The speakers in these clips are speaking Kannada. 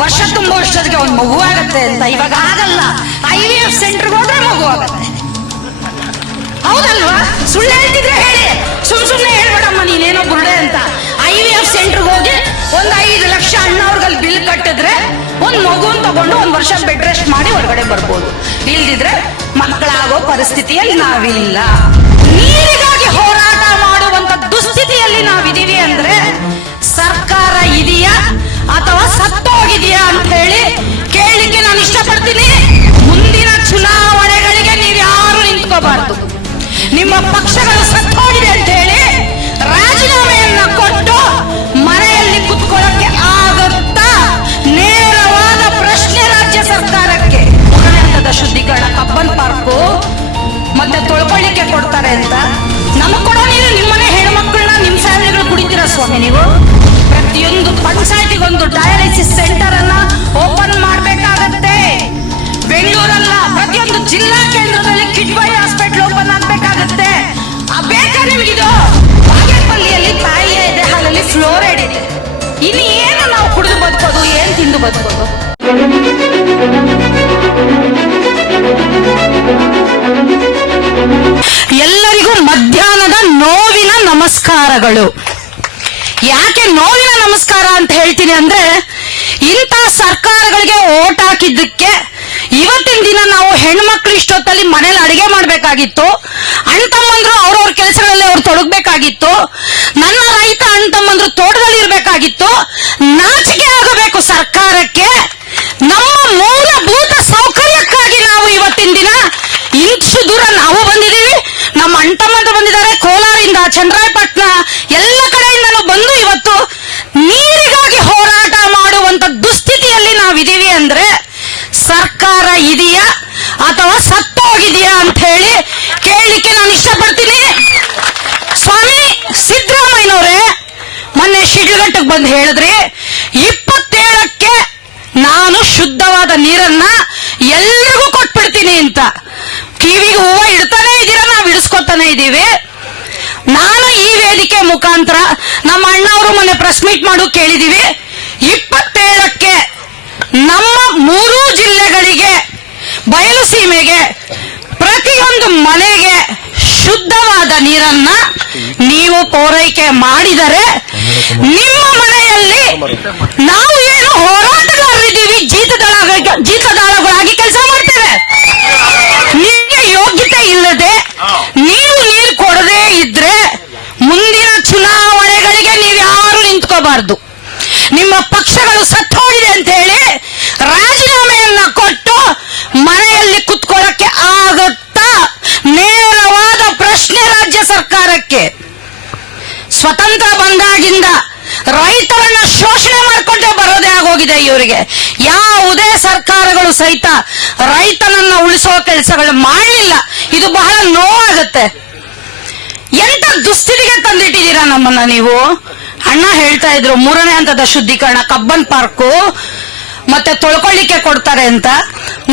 ವರ್ಷ ತುಂಬುವಷ್ಟೊತ್ತಿಗೆ ಒಂದು ಮಗು ಆಗತ್ತೆ ಅಂತ. ಇವಾಗ ಆಗಲ್ಲ. IVF ಸೆಂಟರ್ಗೆ ಹೋದ್ರೆ ಮಗು ಆಗತ್ತೆ. ಹೌದಲ್ವಾ? ಸುಳ್ಳು ಹೇಳ್ತಿದ್ರೆ ಹೇಳಿ, ಸುಮ್ನೆ ಹೇಳ್ಬೇಡಮ್ಮ ನೀನೇನೋ ಬುರುಡೆ ಅಂತ. IVF ಸೆಂಟರ್ಗೆ ಹೋಗಿ ಒಂದು 5 ಲಕ್ಷ ಅಣ್ಣವ್ರಿಗೆ ಬಿಲ್ ಕಟ್ಟಿದ್ರೆ ಒಂದು ಮಗುನ್ ತಗೊಂಡು 1 ವರ್ಷ ಬೆಡ್ ರೆಸ್ಟ್ ಮಾಡಿ ಹೊರಗಡೆ ಬರ್ಬೋದು. ಇಲ್ದಿದ್ರೆ ಮಕ್ಕಳಾಗೋ ಪರಿಸ್ಥಿತಿಯಲ್ಲಿ ನಾವಿಲ್ಲ. ನೀರಿಗಾಗಿ ಹೋರಾಟ ಮಾಡುವಂತ ದುಸ್ಥಿತಿಯಲ್ಲಿ ನಾವಿದೀವಿ ಅಂದ್ರೆ ಸರ್ಕಾರ ಇದೆಯಾ ಅಥವಾ ಸತ್ತೋಗಿದೆಯಾ ಅಂತ ಹೇಳಿ ಕೇಳಲಿಕ್ಕೆ ನಾನು ಇಷ್ಟಪಡ್ತೀನಿ. ಮುಂದಿನ ಚುನಾವಣೆಗಳಿಗೆ ನೀವ್ಯಾರು ನಿಂತ್ಕೋಬಾರ್ದು. ನಿಮ್ಮ ಪಕ್ಷಗಳು ಸತ್ತೋಗಿದೆ ಅಂತ ಹೇಳಿ ರಾಜೀನಾಮೆಯನ್ನ ಕೊಟ್ಟು ಮನೆಯಲ್ಲಿ ಕುತ್ಕೊಳ್ಳಕ್ಕೆ ಆಗುತ್ತಾ? ನೇರವಾದ ಪ್ರಶ್ನೆ ರಾಜ್ಯ ಸರ್ಕಾರಕ್ಕೆ. ಮೂರನೇ ಹಂತದ ಶುದ್ಧೀಕರಣ, ಕಬ್ಬನ್ ಪಾರ್ಕು ಮತ್ತೆ ತೊಳ್ಕೊಳ್ಳಿಕ್ಕೆ ಕೊಡ್ತಾರೆ ಅಂತ ನಮಗ್ ಕೊಡೋ ನೀರು ನಿಮ್ಮನೆ ಹೆಣ್ಮಕ್ಳನ್ನ ನಿಮ್ ಫ್ಯಾಮಿಲಿಗಳು ಕುಡಿತೀರಾ ಸ್ವಾಮಿ ನೀವು? ಪ್ರತಿಯೊಂದು ಪಂಚಾಯತಿಗೊಂದು ಡಯಾಲಿಸಿಸ್ ಸೆಂಟರ್ ಅನ್ನ ಓಪನ್ ಮಾಡ್ಬೇಕಾಗತ್ತೆ. ಬೆಂಗಳೂರಲ್ಲ, ಪ್ರತಿಯೊಂದು ಜಿಲ್ಲಾ ಕೇಂದ್ರದಲ್ಲಿ ಕಿಡ್ವಾಯಿ ಹಾಸ್ಪಿಟಲ್ ಓಪನ್ ಆಗ್ಬೇಕಾಗತ್ತೆ. ಬೇಕಾ ನಿಮ್ಗಿದು? ಬಾಗೇಪಲ್ಲಿಯಲ್ಲಿ ತಾಯಿಯ ಎದೆ ಹಾಲಲ್ಲಿ ಫ್ಲೋರೈಡ್ ಇದೆ. ಇನ್ನು ಏನು ನಾವು ಕುಡಿದು ಬದುಕೋದು, ಏನ್ ತಿಂದು ಬದುಕೋದು? ಎಲ್ಲರಿಗೂ ಮಧ್ಯಾಹ್ನದ ನೋವಿನ ನಮಸ್ಕಾರಗಳು. ಯಾಕೆ ನೋವಿನ ನಮಸ್ಕಾರ ಅಂತ ಹೇಳ್ತೀನಿ ಅಂದ್ರೆ, ಇಂಥ ಸರ್ಕಾರಗಳಿಗೆ ಓಟ್ ಹಾಕಿದ್ದಕ್ಕೆ ಇವತ್ತಿನ ದಿನ ನಾವು ಹೆಣ್ಮಕ್ಳು ಇಷ್ಟೊತ್ತಲ್ಲಿ ಮನೇಲಿ ಅಡಿಗೆ ಮಾಡ್ಬೇಕಾಗಿತ್ತು. ಅಣ್ತಮ್ಮಂದ್ರು ಅವ್ರವ್ರ ಕೆಲಸಗಳಲ್ಲಿ ಅವ್ರು ತೊಡಗಬೇಕಾಗಿತ್ತು. ನನ್ನ ರೈತ ಅಣ್ತಮ್ಮಂದ್ರು ತೋಟದಲ್ಲಿ ಇರ್ಬೇಕಾಗಿತ್ತು. ನಾಚಿಕೆ ಆಗಬೇಕು ಸರ್ಕಾರಕ್ಕೆ. ನಮ್ಮ ಮೂಲಭೂತ ಸೌಕರ್ಯಕ್ಕಾಗಿ ನಾವು ಇವತ್ತಿನ ದಿನ ಇಂಚು ದೂರ ನಾವು ಬಂದಿದ್ದೀವಿ. ನಮ್ಮ ಅಣ್ತಮ್ಮಂದ್ರು ಬಂದಿದ್ದಾರೆ, ಕೋಲಾರಿಂದ, ಚನ್ನರಾಯಪಟ್ಟಣ, ಎಲ್ಲ ಕಡೆಯಿಂದನೂ ಬಂದು ಇವತ್ತು ನೀರಿಗಾಗಿ ಹೋರಾಟ ಮಾಡುವಂತ ದುಸ್ಥಿತಿಯಲ್ಲಿ ನಾವಿದೀವಿ ಅಂದ್ರೆ ಸರ್ಕಾರ ಇದೆಯಾ ಅಥವಾ ಸತ್ತೋಗಿದೆಯಾ ಅಂತ ಹೇಳಿ ಕೇಳಲಿಕ್ಕೆ ನಾನು ಇಷ್ಟಪಡ್ತೀನಿ. ಸ್ವಾಮಿ ಸಿದ್ದರಾಮಯ್ಯನವರೇ ಮೊನ್ನೆ ಶಿಡ್ಲಘಟ್ಟಕ್ಕೆ ಬಂದು ಹೇಳಿದ್ರಿ, 27ಕ್ಕೆ ನಾನು ಶುದ್ಧವಾದ ನೀರನ್ನ ಎಲ್ರಿಗೂ ಕೊಟ್ಬಿಡ್ತೀನಿ ಅಂತ. ಕಿವಿಗೆ ಹೂವ ಇಡ್ತಾನೆ ಇದ್ದೀರಾ, ನಾವು ಇಡಿಸ್ಕೊತಾನೆ ಇದ್ದೀವಿ. ನಾನು ಈ ವೇದಿಕೆ ಮುಖಾಂತರ ನಮ್ಮ ಅಣ್ಣವರು ಮೊನ್ನೆ ಪ್ರೆಸ್ ಮೀಟ್ ಮಾಡು ಕೇಳಿದೀವಿ, 27ಕ್ಕೆ ನಮ್ಮ 3 ಜಿಲ್ಲೆಗಳಿಗೆ, ಬಯಲು ಸೀಮೆಗೆ, ಪ್ರತಿಯೊಂದು ಮನೆಗೆ ಶುದ್ಧವಾದ ನೀರನ್ನ ನೀವು ಪೂರೈಕೆ ಮಾಡಿದರೆ ನಿಮ್ಮ ಮನೆಯಲ್ಲಿ ನಾವು ಏನು ಹೋರಾಟಗಾರರಿದ್ದೀವಿ, ಜೀತದಾಳಗಳಾಗಿ ಕೆಲಸ ಮಾಡ್ತೇವೆ. ನಿಮಗೆ ಯೋಗ್ಯತೆ ಇಲ್ಲದೆ ನೀವು ನೀರು ಕೊಡದೇ ಇದ್ರೆ ಮುಂದಿನ ಚುನಾವಣೆಗಳಿಗೆ ನೀವ್ಯಾರು ನಿಂತ್ಕೋಬಾರ್ದು. ನಿಮ್ಮ ಪಕ್ಷಗಳು ಸತ್ತೋಗಿದೆ ಅಂತ ಹೇಳಿ ರಾಜೀನಾಮೆಯನ್ನ ಕೊಟ್ಟು ಮನೆಯಲ್ಲಿ ಕುತ್ಕೊಳ್ಳಕ್ಕೆ ಆಗುತ್ತಾ? ನೇರವಾದ ಪ್ರಶ್ನೆ ರಾಜ್ಯ ಸರ್ಕಾರಕ್ಕೆ. ಸ್ವತಂತ್ರ ಬಂದಾಗಿಂದ ರೈತರನ್ನ ಶೋಷಣೆ ಮಾಡ್ಕೊಂಡೇ ಬರೋದೇ ಆಗೋಗಿದೆ ಇವರಿಗೆ. ಯಾವುದೇ ಸರ್ಕಾರಗಳು ಸಹಿತ ರೈತನನ್ನ ಉಳಿಸೋ ಕೆಲಸಗಳು ಮಾಡಲಿಲ್ಲ. ಇದು ಬಹಳ ನೋವಾಗುತ್ತೆ. ಎಂತ ದುಸ್ಥಿತಿಗೆ ತಂದಿಟ್ಟಿದ್ದೀರಾ ನಮ್ಮನ್ನ ನೀವು. ಅಣ್ಣ ಹೇಳ್ತಾ ಇದ್ರು, 3ನೇ ಹಂತದ ಶುದ್ಧೀಕರಣ, ಕಬ್ಬನ್ ಪಾರ್ಕು ಮತ್ತೆ ತೊಳ್ಕೊಳ್ಳಿಕ್ಕೆ ಕೊಡ್ತಾರೆ ಅಂತ.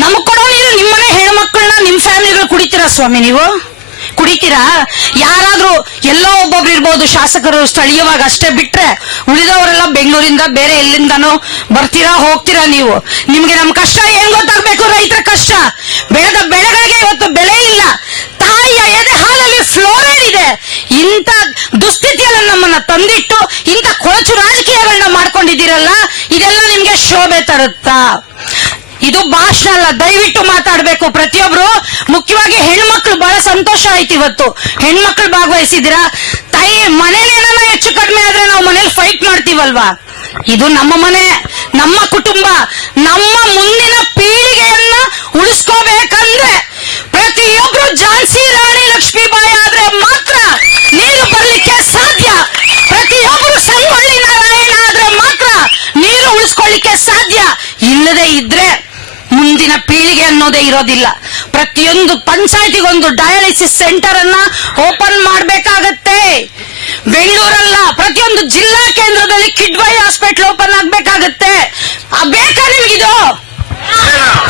ನಮಗ್ ಕೊಡೋ ನೀರು ನಿಮ್ಮನೆ ಹೆಣ್ಮಕ್ಳನ್ನ ನಿಮ್ ಫ್ಯಾಮಿಲಿಗಳು ಕುಡಿತೀರಾ ಸ್ವಾಮಿ ನೀವು? ಕುಡಿತೀರಾ? ಯಾರಾದ್ರೂ ಎಲ್ಲೋ ಒಬ್ಬೊಬ್ರು ಇರ್ಬೋದು ಶಾಸಕರು ಸ್ಥಳೀಯವಾಗಿ ಅಷ್ಟೇ ಬಿಟ್ರೆ ಉಳಿದವರೆಲ್ಲ ಬೆಂಗಳೂರಿಂದ ಬೇರೆ ಎಲ್ಲಿಂದನೋ ಬರ್ತೀರಾ ಹೋಗ್ತೀರಾ ನೀವು. ನಿಮ್ಗೆ ನಮ್ ಕಷ್ಟ ಏನ್ ಗೊತ್ತಾಗ್ಬೇಕು? ರೈತರ ಕಷ್ಟ. ಬೆಳೆದ ಬೆಳೆಗಳಿಗೆ ಇವತ್ತು ಬೆಲೆ ಇಲ್ಲ. ತಾಯಿಯ ಎದೆ ಹಾಲಲ್ಲಿ ಫ್ಲೋರೈಡ್ ಇದೆ. ಇಂಥ ದುಸ್ಥಿತಿಯಲ್ಲಿ ನಮ್ಮನ್ನ ತಂದಿಟ್ಟು ಇಂಥ ಕೊಳಚು ರಾಜಕೀಯಗಳನ್ನ ಮಾಡ್ಕೊಂಡಿದ್ದೀರಲ್ಲ, ಇದೆಲ್ಲ ನಿಮ್ಗೆ ಶೋಭೆ ತರುತ್ತಾ? ಇದು ಭಾಷಣ ಅಲ್ಲ, ದಯವಿಟ್ಟು ಮಾತಾಡ್ಬೇಕು ಪ್ರತಿಯೊಬ್ರು. ಮುಖ್ಯವಾಗಿ ಹೆಣ್ಮಕ್ಳು ಬಹಳ ಸಂತೋಷ ಆಯ್ತು ಇವತ್ತು, ಹೆಣ್ಮಕ್ಳು ಭಾಗವಹಿಸಿದಿರಾ. ತಾಯಿ ಮನೇಲಿ ಏನಾನ ಹೆಚ್ಚು ಕಡಿಮೆ ಆದ್ರೆ ನಾವು ಮನೇಲಿ ಫೈಟ್ ಮಾಡ್ತೀವಲ್ವಾ? ಇದು ನಮ್ಮ ಮನೆ, ನಮ್ಮ ಕುಟುಂಬ. ನಮ್ಮ ಮುಂದಿನ ಪೀಳಿಗೆಯನ್ನ ಉಳಿಸ್ಕೋಬೇಕಂದ್ರೆ ಪ್ರತಿಯೊಬ್ರು ಝಾನ್ಸಿ ರಾಣಿ ಲಕ್ಷ್ಮೀಬಾಯಿ ಆದ್ರೆ ಮಾತ್ರ ನೀರು ಬರ್ಲಿಕ್ಕೆ ಸಾಧ್ಯ. ಪ್ರತಿಯೊಬ್ರು ಸಂಗೊಳ್ಳಿ ನಾರಾಯಣ ಆದ್ರೆ ಮಾತ್ರ ನೀರು ಉಳಿಸ್ಕೊಳ್ಳಿಕ್ಕೆ ಸಾಧ್ಯ. ಇಲ್ಲದೆ ಇದ್ರೆ ಮುಂದಿನ ಪೀಳಿಗೆ ಅನ್ನೋದೇ ಇರೋದಿಲ್ಲ. ಪ್ರತಿಯೊಂದು ಪಂಚಾಯತಿಗೊಂದು ಡಯಾಲಿಸಿಸ್ ಸೆಂಟರ್ ಅನ್ನ ಓಪನ್ ಮಾಡ್ಬೇಕಾಗತ್ತೆ. ಬೆಂಗಳೂರಲ್ಲ, ಪ್ರತಿಯೊಂದು ಜಿಲ್ಲಾ ಕೇಂದ್ರದಲ್ಲಿ ಕಿಡ್ವಾಯಿ ಹಾಸ್ಪಿಟಲ್ ಓಪನ್ ಆಗ್ಬೇಕಾಗತ್ತೆ. ಬೇಕಾ ನಿಮ್ಗಿದು?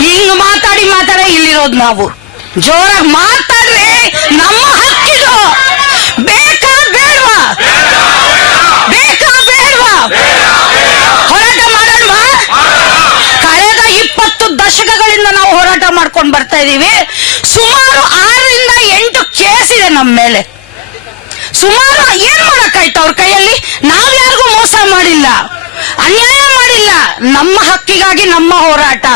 ಹಿಂಗ್ ಮಾತಾಡಿ ಇಲ್ಲಿರೋದು ನಾವು. ಜೋರಾಗಿ ಮಾತಾಡ್ರಿ, ನಮ್ಮ ಹಕ್ಕಿದು. ಬೇಕಾ ಬೇಡವಾ? ಬೇಕಾ ಬೇಡವಾ? ಹೋರಾಟ ಮಾಡೋಣವಾ? ಮಾಡ್ತಾ ಇದೀವಿ. ಸುಮಾರು 6 ರಿಂದ 8 ಕೇಸ್ ಇದೆ ನಮ್ಮ ಮೇಲೆ. ಸುಮಾರು ಏನ್ ಮಾಡಕ್ಕಾಯ್ತು ಅವ್ರ ಕೈಯಲ್ಲಿ? ನಾವ್ ಯಾರಿಗೂ ಮೋಸ ಮಾಡಿಲ್ಲ, ಅನ್ಯಾಯ ಮಾಡಿಲ್ಲ. ನಮ್ಮ ಹಕ್ಕಿಗಾಗಿ ನಮ್ಮ ಹೋರಾಟ.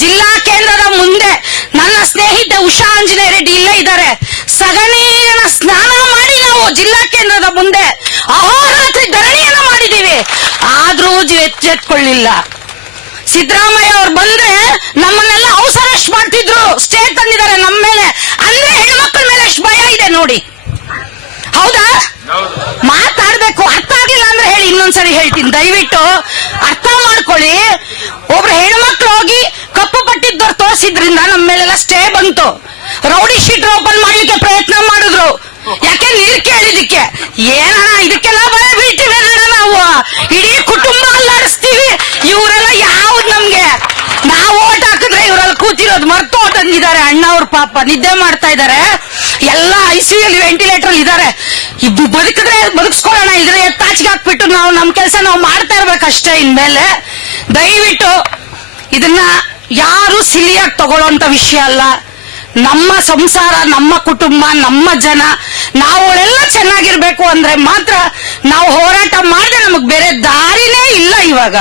ಜಿಲ್ಲಾ ಕೇಂದ್ರದ ಮುಂದೆ ನನ್ನ ಸ್ನೇಹಿತೆ ಉಷಾ ಆಂಜನೇಯ ರೆಡ್ಡಿ ಇಲ್ಲೇ ಇದ್ದಾರೆ. ಸಗಣಿನ ಸ್ನಾನ ಮಾಡಿ ನಾವು ಜಿಲ್ಲಾ ಕೇಂದ್ರದ ಮುಂದೆ ಅಹೋರಾತ್ರಿ ಧರಣಿಯನ್ನ ಮಾಡಿದೀವಿ. ಆದ್ರೂ ಎಚ್ಚೆತ್ಕೊಳ್ಳಿಲ್ಲ. ಸಿದ್ದರಾಮಯ್ಯ ಅವ್ರು ಬಂದ್ರೆ ನಮ್ಮನ್ನೆಲ್ಲ ಹೌಸ್ ಅರೆಸ್ಟ್ ಮಾಡ್ತಿದ್ರು. ಸ್ಟೇ ತಂದಿದ್ದಾರೆ ನಮ್ಮ ಮೇಲೆ. ಅಂದ್ರೆ ಹೆಣ್ಮಕ್ಳ ಮೇಲೆ ಎಷ್ಟು ಭಯ ಇದೆ ನೋಡಿ. ಹೌದಾ? ಮಾತಾಡ್ಬೇಕು. ಅರ್ಥ ಆಗಿಲ್ಲ ಅಂದ್ರೆ ಹೇಳಿ, ಇನ್ನೊಂದ್ಸರಿ ಹೇಳ್ತೀನಿ. ದಯವಿಟ್ಟು ಅರ್ಥ ಮಾಡ್ಕೊಳ್ಳಿ. ಒಬ್ರು ಹೆಣ್ಮಕ್ಳು ಹೋಗಿ ಕಪ್ಪು ಪಟ್ಟಿದ್ದವ್ರು ತೋರಿಸಿದ್ರಿಂದ ನಮ್ಮ ಮೇಲೆಲ್ಲ ಸ್ಟೇ ಬಂತು. ರೌಡಿ ಶೀಟರ್ ಓಪನ್ ಮಾಡ್ಲಿಕ್ಕೆ ಪ್ರಯತ್ನ ಮಾಡಿದ್ರು. ಯಾಕೆ? ನೀರ್ ಕೇಳಿದಕ್ಕೆ. ಏನಣ್ಣ ಇದಕ್ಕೆಲ್ಲ ಭಯ ಬೀಳ್ತೀವಿ ನಾವು. ಇಡೀ ಕುಟುಂಬ ಅಲ್ಲಾಡಿಸ್ತೀವಿ. ಇವರೆಲ್ಲ ಯಾವ್ದು ನಮ್ಗೆ? ನಾವು ಓಟ್ ಹಾಕಿದ್ರೆ ಇವರೆಲ್ಲ ಕೂತಿರೋದು ಮರ್ತು ಹೊಟ್ಟಂಗಿದ್ದಾರೆ. ಅಣ್ಣ ಅವ್ರ ಪಾಪ ನಿದ್ದೆ ಮಾಡ್ತಾ ಇದ್ದಾರೆ. ಎಲ್ಲ ICU ವೆಂಟಿಲೇಟರ್ ಇದ್ದಾರೆ. ಇಬ್ಬರು ಬದುಕಿದ್ರೆ ಬದುಕಿಸ್ಕೊಳ್ಳೋಣ, ಇದ್ರೆ ಎತ್ತಾಚಿಗೆ ಹಾಕ್ಬಿಟ್ಟು ನಾವು ನಮ್ ಕೆಲಸ ನಾವು ಮಾಡ್ತಾ ಇರ್ಬೇಕಷ್ಟೇ. ಇನ್ಮೇಲೆ ದಯವಿಟ್ಟು ಇದನ್ನ ಯಾರು ಸಿಲಿಯಾಗಿ ತಗೊಳ್ಳೋಂತ ವಿಷಯ ಅಲ್ಲ. ನಮ್ಮ ಸಂಸಾರ, ನಮ್ಮ ಕುಟುಂಬ, ನಮ್ಮ ಜನ, ನಾವುಗಳೆಲ್ಲ ಚೆನ್ನಾಗಿರ್ಬೇಕು ಅಂದ್ರೆ ಮಾತ್ರ ನಾವು ಹೋರಾಟ ಮಾಡಿದ್ರೆ ನಮಗ್ ಬೇರೆ ದಾರಿನೇ ಇಲ್ಲ. ಇವಾಗ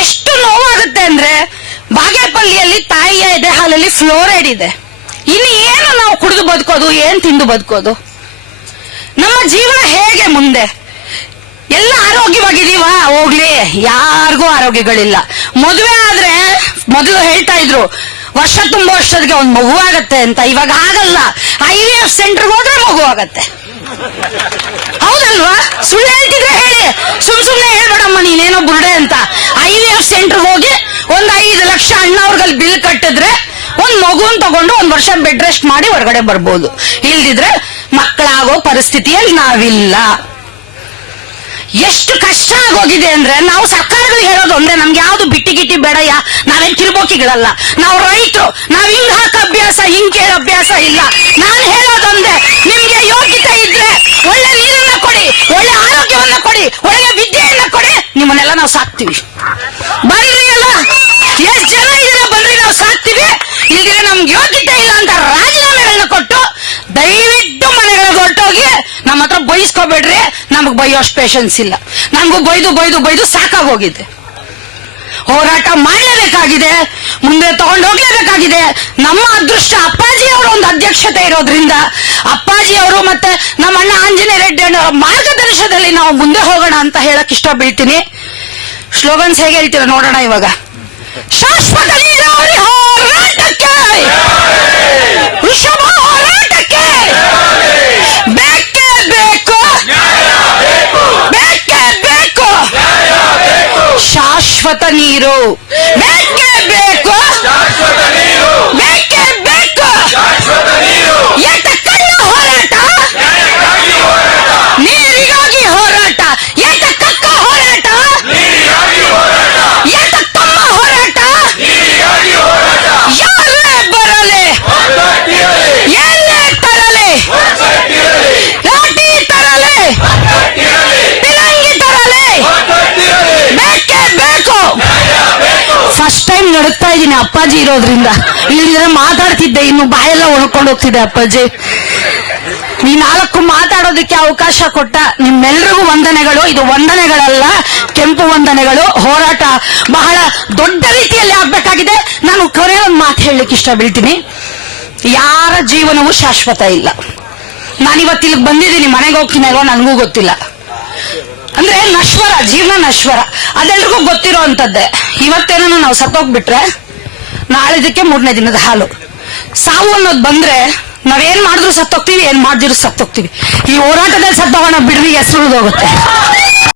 ಎಷ್ಟು ನೋವಾಗುತ್ತೆ ಅಂದ್ರೆ ಬಾಗೇಪಲ್ಲಿಯಲ್ಲಿ ತಾಯಿಯ ಎದೆ ಹಾಲಲ್ಲಿ ಫ್ಲೋರೈಡ್ ಇದೆ. ಇನ್ನು ಏನು ನಾವು ಕುಡಿದು ಬದುಕೋದು, ಏನ್ ತಿಂದು ಬದುಕೋದು? ನಮ್ಮ ಜೀವನ ಹೇಗೆ ಮುಂದೆ? ಎಲ್ಲ ಆರೋಗ್ಯವಾಗಿದೀವ? ಹೋಗ್ಲಿ, ಯಾರಿಗೂ ಆರೋಗ್ಯಗಳಿಲ್ಲ. ಮದುವೆ ಆದ್ರೆ ಮೊದಲು ಹೇಳ್ತಾ ಇದ್ರು ವರ್ಷ ತುಂಬೋ ಅಷ್ಟೊತ್ತಿಗೆ ಒಂದು ಮಗು ಆಗತ್ತೆ ಅಂತ. ಇವಾಗ ಆಗಲ್ಲ. IVF ಸೆಂಟರ್ಗೆ ಹೋದ್ರೆ ಮಗು ಆಗತ್ತೆ. ಹೌದಲ್ವಾ? ಸುಳ್ಳು ಹೇಳ್ತಿದ್ರೆ ಹೇಳಿ. ಸುಮ್ನೆ ಹೇಳ್ಬೇಡಮ್ಮ ನೀನೇನೋ ಬುರ್ಡೆ ಅಂತ. IVF ಸೆಂಟರ್ಗೆ ಹೋಗಿ 5 ಲಕ್ಷ ಅಣ್ಣವ್ರಲ್ಲಿ ಬಿಲ್ ಕಟ್ಟಿದ್ರೆ ಒಂದ್ ಮಗುನ್ ತಗೊಂಡು 1 ವರ್ಷ ಬೆಡ್ ರೆಸ್ಟ್ ಮಾಡಿ ಹೊರಗಡೆ ಬರ್ಬೋದು. ಇಲ್ದಿದ್ರೆ ಮಕ್ಕಳಾಗೋ ಪರಿಸ್ಥಿತಿಯಲ್ಲಿ ನಾವಿಲ್ಲ. ಎಷ್ಟು ಕಷ್ಟ ಆಗೋಗಿದೆ ಅಂದ್ರೆ ನಾವು ಸರ್ಕಾರಗಳಿಗೆ ಹೇಳೋದು ಒಂದೇ, ನಮ್ಗೆ ಯಾವ್ದು ಬಿಟ್ಟಿ ಗಿಟ್ಟಿ ಬೇಡಯ್ಯ, ನಾವೇನ್ ಕಿರುಬೋಕಿಗಳಲ್ಲ, ನಾವು ರೈತರು, ನಾವ್ ಹಿಂಗ್ ಹಾಕ ಅಭ್ಯಾಸ ಹಿಂಗ್ ಕೇಳ ಅಭ್ಯಾಸ ಇಲ್ಲ. ನಾನು ಹೇಳೋದೊಂದೇ, ನಿಮ್ಗೆ ಯೋಗ್ಯತೆ ಇದ್ರೆ ಒಳ್ಳೆ ನೀರನ್ನ ಕೊಡಿ, ಒಳ್ಳೆ ಆರೋಗ್ಯವನ್ನ ಕೊಡಿ, ಒಳ್ಳೆ ವಿದ್ಯೆಯನ್ನ ಕೊಡಿ, ನಿಮ್ಮನ್ನೆಲ್ಲ ನಾವು ಸಾಕ್ತಿವಿ. ಬರ್ರಿ ಅಲ್ಲ, ಎಷ್ಟ್ ಜನ ಇದೀರ ಬನ್ರಿ, ನಾವು ಸಾಕ್ತಿವಿ. ಇಲ್ದಿದ್ರೆ ನಮ್ಗೆ ಯೋಗ್ಯತೆ ಇಲ್ಲ ಅಂತ ರಾಜೀನಾಮೆಗಳನ್ನ ಕೊಟ್ಟು ದಯವಿಟ್ಟು ಮನೆಗಳಿಗೆ ಹೊರಟೋಗಿ ನಮ್ಮ ಹತ್ರ ಬೈಸ್ಕೋಬೇಡ್ರಿ. ನಮಗ್ ಬೈಯೋಷ್ಟು ಪೇಷನ್ಸ್ ಇಲ್ಲ. ನಮಗೂ ಬೈದು ಸಾಕಾಗೋಗಿದೆ. ಹೋರಾಟ ಮಾಡಲೇಬೇಕಾಗಿದೆ, ಮುಂದೆ ತಗೊಂಡೋಗ್ಲೇಬೇಕಾಗಿದೆ. ನಮ್ಮ ಅದೃಷ್ಟ ಅಪ್ಪಾಜಿ ಅವರು ಒಂದು ಅಧ್ಯಕ್ಷತೆ ಇರೋದ್ರಿಂದ ಅಪ್ಪಾಜಿ ಅವರು ಮತ್ತೆ ನಮ್ಮ ಅಣ್ಣ ಆಂಜನೇಯ ರೆಡ್ಡಿ ಅವರ ಮಾರ್ಗದರ್ಶನದಲ್ಲಿ ನಾವು ಮುಂದೆ ಹೋಗೋಣ ಅಂತ ಹೇಳಕ್ ಇಷ್ಟ ಬೀಳ್ತೀನಿ. ಸ್ಲೋಗನ್ಸ್ ಹೇಗೆ ಹೇಳ್ತೀರ ನೋಡೋಣ ಇವಾಗ. ಶಾಶ್ವತ ನೀರಾವರಿ ಹೋರಾಟಕ್ಕೆ, ವೃಷಭ ಹೋರಾಟಕ್ಕೆ ಬೇಕೇ ಬೇಕು, ಬೇಕೇ ಬೇಕು. ಶಾಶ್ವತ ನೀರು ಬೇಕೇ ಬೇಕು, ಬೇಕೇ ಬೇಕು. ಏತಕ್ಕಲ್ಲ ಹೋರಾಟ, ನೀರಿಗಾಗಿ ಹೋರಾಟ. ಏತಕ್ಕಕ್ಕ ಹೋರಾಟ, ಏತಕ್ಕಮ್ಮ ಹೋರಾಟ. ಯಾರೇ ಬರಲಿ, ಎಲ್ಲೇ ತರಲಿ, ಲಾಠಿ ತರಲಿ, ಪಿರಂಗಿ ತರಲಿ, ಬೇಕೇ ಬೇಕು. ಫಸ್ಟ್ ಟೈಮ್ ನಡುತ್ತಾ ಇದ್ದೀನಿ ಅಪ್ಪಾಜಿ ಇರೋದ್ರಿಂದ. ಇಲ್ಲಿದ್ರೆ ಮಾತಾಡ್ತಿದ್ದೆ, ಇನ್ನು ಬಾಯೆಲ್ಲ ಒಳ್ಕೊಂಡು ಹೋಗ್ತಿದೆ. ಅಪ್ಪಾಜಿ ಈ 4 ಮಾತಾಡೋದಕ್ಕೆ ಅವಕಾಶ ಕೊಟ್ಟ ನಿಮ್ಮೆಲ್ರಿಗೂ ವಂದನೆಗಳು. ಇದು ವಂದನೆಗಳಲ್ಲ, ಕೆಂಪು ವಂದನೆಗಳು. ಹೋರಾಟ ಬಹಳ ದೊಡ್ಡ ರೀತಿಯಲ್ಲಿ ಆಗ್ಬೇಕಾಗಿದೆ. ನಾನು ಕೊನೆ ಒಂದು ಮಾತು ಹೇಳಲಿಕ್ಕೆ ಇಷ್ಟ ಬೀಳ್ತೀನಿ. ಯಾರ ಜೀವನವೂ ಶಾಶ್ವತ ಇಲ್ಲ. ನಾನಿವತ್ತು ಇಲ್ಲಿಗೆ ಬಂದಿದ್ದೀನಿ, ಮನೆಗೆ ಹೋಗ್ತೀನಿ ಅಲ್ವಾ ನನಗೂ ಗೊತ್ತಿಲ್ಲ. ಅಂದ್ರೆ ನಶ್ವರ, ಜೀವನ ನಶ್ವರ, ಅದೆಲ್ರಿಗೂ ಗೊತ್ತಿರೋ ಅಂತದ್ದೇ. ಇವತ್ತೇನೋ ನಾವು ಸತ್ತೋಗ್ಬಿಟ್ರೆ ನಾಳಿದಕ್ಕೆ 3ನೇ ದಿನದ ಹಾಲು. ಸಾವು ಅನ್ನೋದು ಬಂದ್ರೆ ನಾವೇನ್ ಮಾಡಿದ್ರು ಸತ್ತೋಗ್ತೀವಿ, ಏನ್ ಮಾಡಿದ್ರು ಸತ್ತೋಗ್ತೀವಿ. ಈ ಹೋರಾಟದಲ್ಲಿ ಸತ್ತೋಗೋಣ ಬಿಡ್ರಿ, ಹೆಸರು ಹೋಗುತ್ತೆ.